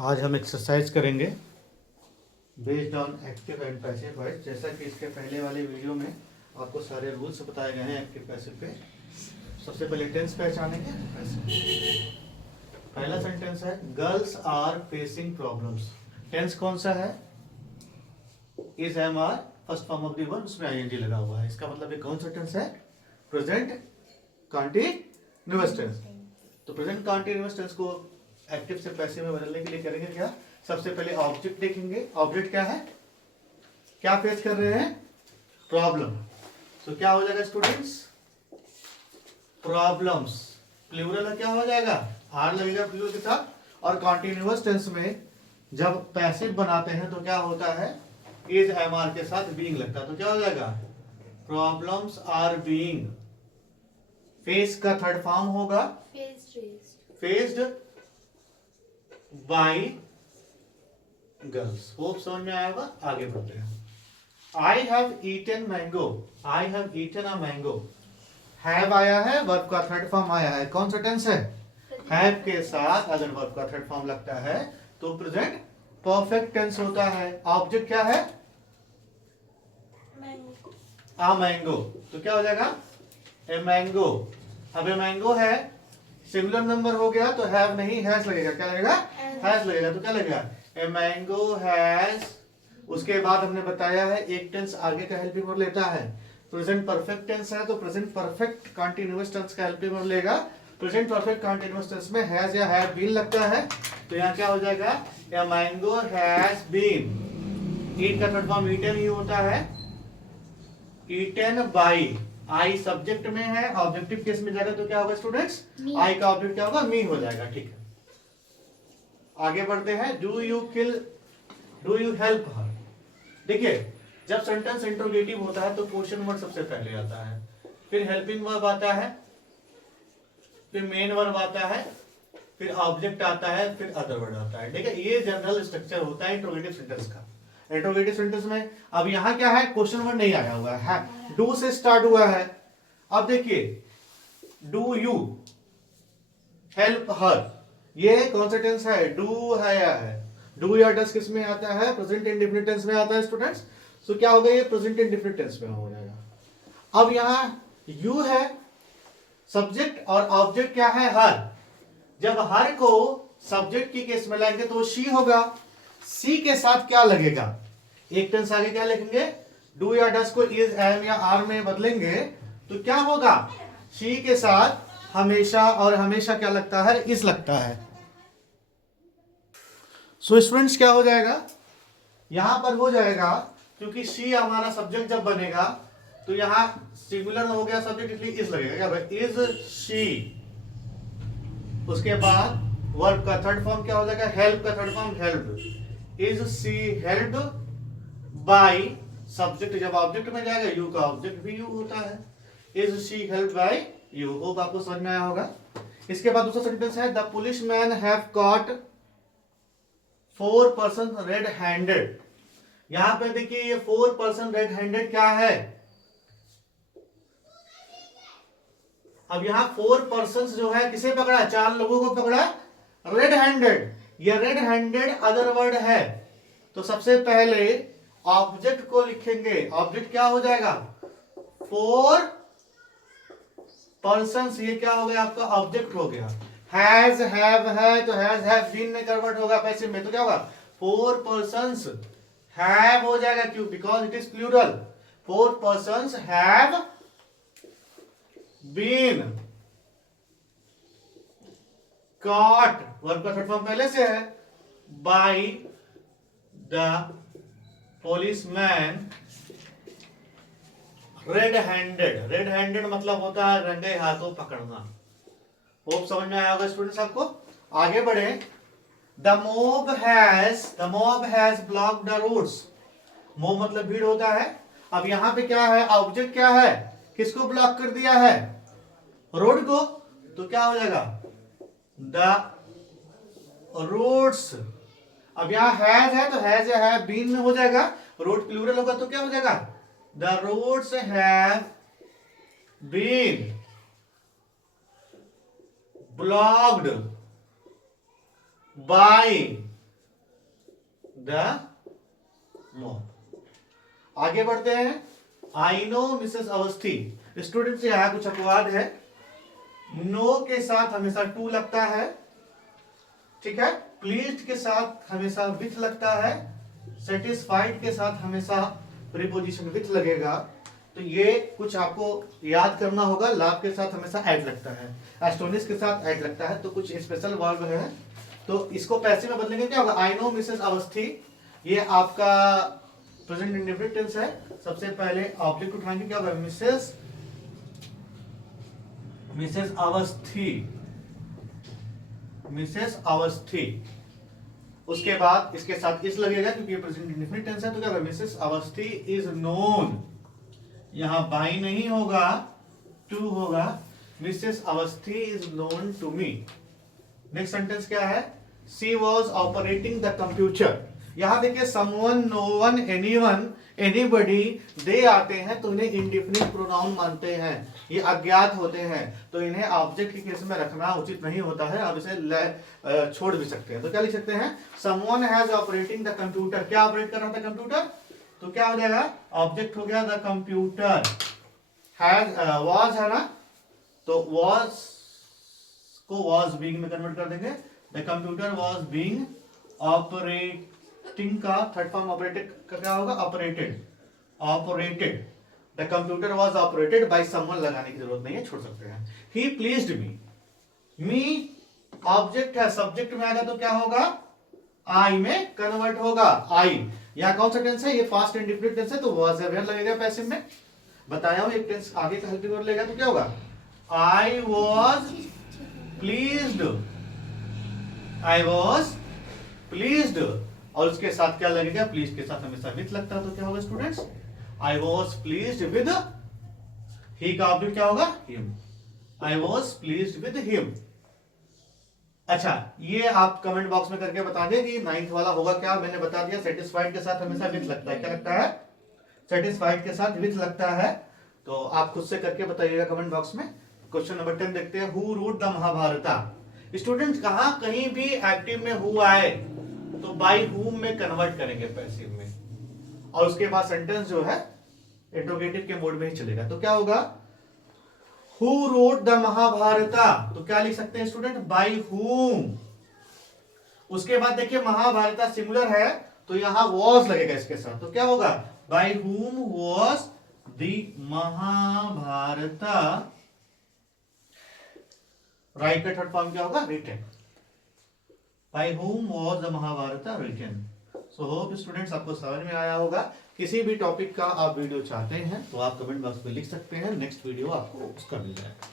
आज हम एक्सरसाइज करेंगे based on active and passive voice. जैसा कि इसके पहले वाले वीडियो में आपको सारे रूल्स बताए गए हैं एक्टिव पैसिव पे। सबसे पहले टेंस पहचानेंगे। पहला सेंटेंस है girls are facing problems. Tense कौन सा है? Is am are first form of the verb, उसमें आईएनजी लगा हुआ है। इसका मतलब ये कौन सा टेंस है? Present continuous tense. तो प्रेजेंट कंटीन्यूअस टेंस को एक्टिव से पैसिव में बदलने के लिए करेंगे क्या? सबसे पहले ऑब्जेक्ट देखेंगे। ऑब्जेक्ट क्या है? क्या फेस कर रहे हैं? प्रॉब्लम। तो क्या हो जाएगा स्टूडेंट्स? प्रॉब्लम्स। प्लूरल है, क्या हो जाएगा? आर लगेगा प्लूरल के साथ। और कॉन्टिन्यूअस टेंस में जब पैसिव बनाते हैं तो क्या होता है? इज एम आर के साथ बीइंग लगता है। तो क्या हो जाएगा? Problems are being. फेस का थर्ड फॉर्म होगा फेस्ड बाई गर्ल्स। होप समझ में आएगा। आगे बढ़ते हैं। I have eaten mango. I have eaten a mango. Have आया है, वर्ब का थर्ड फॉर्म आया है। कौन सा टेंस है? हैव के साथ अगर वर्ब का थर्ड फॉर्म लगता है तो प्रेजेंट परफेक्ट टेंस होता है। ऑब्जेक्ट क्या है? आ मैंगो। तो क्या हो जाएगा? A mango. अब ए मैंगो है, सिंगुलर नंबर हो गया तो हैव नहीं हैज लगेगा। क्या लगेगा? हैज लगेगा। तो क्या लगेगा? ए मैंगो हैज। उसके बाद हमने बताया है एक टेंस आगे का हेल्पिंग वर्ब लेता है। प्रेजेंट परफेक्ट टेंस है तो प्रेजेंट परफेक्ट कंटीन्यूअस टेंस का हेल्पिंग वर्ब लेगा। प्रेजेंट परफेक्ट कंटीन्यूअस टेंस में हैज या हैव बीन लगता है। तो यहाँ क्या हो जाएगा? A mango has been. Eat का थर्ड फॉर्म ईटन ही होता है। Eaten by. आई सब्जेक्ट में है, ऑब्जेक्टिव केस में जाएगा तो क्या होगा स्टूडेंट्स? आई का ऑब्जेक्ट क्या होगा? मी हो जाएगा। ठीक है, आगे बढ़ते हैं। Do you help her. देखिए, जब सेंटेंस इंट्रोगेटिव होता है तो क्वेश्चन वर्ड सबसे पहले आता है, फिर हेल्पिंग वर्ब आता है, फिर मेन वर्ब आता है, फिर ऑब्जेक्ट आता है, फिर अदर वर्ड आता है। ठीक है, ये जनरल स्ट्रक्चर होता है इंट्रोगेटिव सेंटेंस का। इंट्रोगेटिव सेंटेंस में अब यहाँ क्या है? क्वेश्चन वर्ड नहीं आया हुआ है, डू से स्टार्ट हुआ है। अब देखिए, डू यू हेल्प हर, ये कौन सा टेंस है? डू है या है? डू या डस किस में आता है? प्रेजेंट इंडेफिनिट टेंस में आता है स्टूडेंट्स। तो क्या होगा? ये प्रेजेंट इंडेफिनिट टेंस में हो जाएगा। अब यहां यू है सब्जेक्ट और ऑब्जेक्ट क्या है? हर। जब हर को सब्जेक्ट की केस में लाएंगे तो शी होगा। सी के साथ क्या लगेगा? एक टेंस आगे क्या लिखेंगे? डू या डस को इज एम या आर में बदलेंगे तो क्या होगा? शी के साथ हमेशा, और हमेशा क्या लगता है? इस लगता है। सो स्टूडेंट्स क्या हो जाएगा? यहां पर हो जाएगा, क्योंकि शी हमारा सब्जेक्ट जब बनेगा तो यहां सिंगुलर हो गया सब्जेक्ट, इसलिए इज लगेगा। क्या भाई? Is she. उसके बाद वर्ब का थर्ड फॉर्म क्या हो जाएगा? हेल्प का third form help. Is she help by subject. जब ऑब्जेक्ट में जाएगा यू का ऑब्जेक्ट भी यू होता है। Is she help by you. Hope आपको समझ में आया होगा। इसके बाद दूसरा सेंटेंस है the police man have caught 4 person red handed. यहां पे देखिए, ये 4 पर्सन रेड हैंडेड क्या है? अब यहां 4 पर्सन जो है किसे पकड़ा? 4 लोगों को पकड़ा रेड हैंडेड। ये रेड हैंडेड अदर वर्ड है। तो सबसे पहले ऑब्जेक्ट को लिखेंगे। ऑब्जेक्ट क्या हो जाएगा? 4 पर्सन। ये क्या हो गया? आपका ऑब्जेक्ट हो गया। हैज हैव है तो हैज हैव बीन में कन्वर्ट होगा पैसिव में, तो क्या होगा? 4 पर्सन्स हैव हो जाएगा। क्यों? Because it is plural. 4 persons have been caught, verb का थर्ड फॉर्म पहले से है, by the policeman red handed. Red handed मतलब होता है रंगे हाथों पकड़ना। होप समझ में आया होगा स्टूडेंट्स आपको। आगे बढ़े। The mob has blocked the roads. Mob मतलब भीड़ होता है। अब यहां पे क्या है? ऑब्जेक्ट क्या है? किसको ब्लॉक कर दिया है? रोड को। तो क्या हो जाएगा? The roads. अब यहां हैज है तो हैज या हैव बीन में हो जाएगा। रोड प्लूरल होगा तो क्या हो जाएगा? The roads have been blocked by the mob. आगे बढ़ते हैं। I know Mrs Awasthi. Students यहाँ कुछ अपवाद है। नो के साथ हमेशा टू लगता है, ठीक है। प्लीज्ड के साथ हमेशा विथ लगता है। सेटिस्फाइड के साथ हमेशा प्रीपोजिशन विथ लगेगा। तो ये कुछ आपको याद करना होगा। लाभ के साथ हमेशा ऐड लगता है, एस्टोनिश के साथ ऐड लगता है। तो कुछ स्पेशल वर्ब है, तो इसको पैसिव में बदलेंगे क्या होगा? आई नो मिसेस अवस्थी, ये आपका प्रेजेंट इंडेफिनिट टेंस है। सबसे पहले ऑब्जेक्ट उठाएंगे, क्या होगा? Mrs Awasthi, Mrs Awasthi. उसके बाद इसके साथ इस लगेगा क्योंकि ये प्रेजेंट इंडेफिनिट टेंस है। तो क्या होगा? मिसेस अवस्थी इज नोन, यहां बाई नहीं होगा, टू होगा। Mrs Awasthi is known to me. Next sentence क्या है? She was operating the computer. यहां देखिए someone, no one, anyone, anybody, they आते हैं तो इन्हें इंडिफिनिट प्रोनाउन मानते हैं। ये अज्ञात होते हैं तो इन्हें ऑब्जेक्ट के केस में रखना उचित नहीं होता है। आप इसे छोड़ भी सकते हैं। तो क्या लिख सकते हैं? Someone has operating the computer. क्या ऑपरेट कर रहा था? कंप्यूटर। तो क्या हो जाएगा? ऑब्जेक्ट हो गया द कंप्यूटर। हैज वॉज है ना, तो वॉज को वॉज बीइंग में कन्वर्ट कर देंगे। The computer was being operating का थर्ड फॉर्म ऑपरेटेड का क्या होगा? Operated, operated. The computer was operated by someone लगाने की जरूरत नहीं है, छोड़ सकते हैं। ही प्लीज्ड मी, मी ऑब्जेक्ट है, सब्जेक्ट में आएगा तो क्या होगा? आई में कन्वर्ट होगा। आई या कौन सा टेंस है? ये पास्ट इंडेफिनिट टेंस है तो वाज है लगेगा पैसिव में। बताया हूं एक टेंस आगे का हेल्पिंग वर्ब लेगा तो क्या होगा? आई was pleased, I was pleased. और उसके साथ क्या लगेगा? प्लीज के साथ हमेशा विथ लगता है तो क्या होगा students? I was pleased with, he का ऑब्जेक्ट क्या होगा? Him. I was pleased with him. अच्छा, ये आप कमेंट बॉक्स में करके बता दें कि 9th वाला होगा क्या। मैंने बता दिया, सेटिस्फाइड के साथ हमेशा विथ लगता है। क्या लगता है? सेटिस्फाइड के साथ विथ लगता है। तो आप खुद से करके बताइएगा कमेंट बॉक्स में। क्वेश्चन नंबर 10 देखते हैं। Who wrote the Mahabharata. Students कहां कहीं भी एक्टिव में हु आए तो बाय हुम में कन्वर्ट करेंगे पैसिव में, और उसके बाद सेंटेंस जो है इंट्रोगेटिव के मोड में ही चलेगा। तो क्या होगा? Who wrote the महाभारता। तो क्या लिख सकते हैं स्टूडेंट? by whom। उसके बाद देखिए महाभारता सिंगुलर है तो यहां was लगेगा इसके साथ। तो क्या होगा? by whom was the Mahabharata. Right का थर्ड फॉर्म क्या होगा? written। by whom was the Mahabharata written। So hope students आपको समझ में आया होगा। किसी भी टॉपिक का आप वीडियो चाहते हैं तो आप कमेंट बॉक्स में लिख सकते हैं। नेक्स्ट वीडियो आपको उसका मिल जाएगा।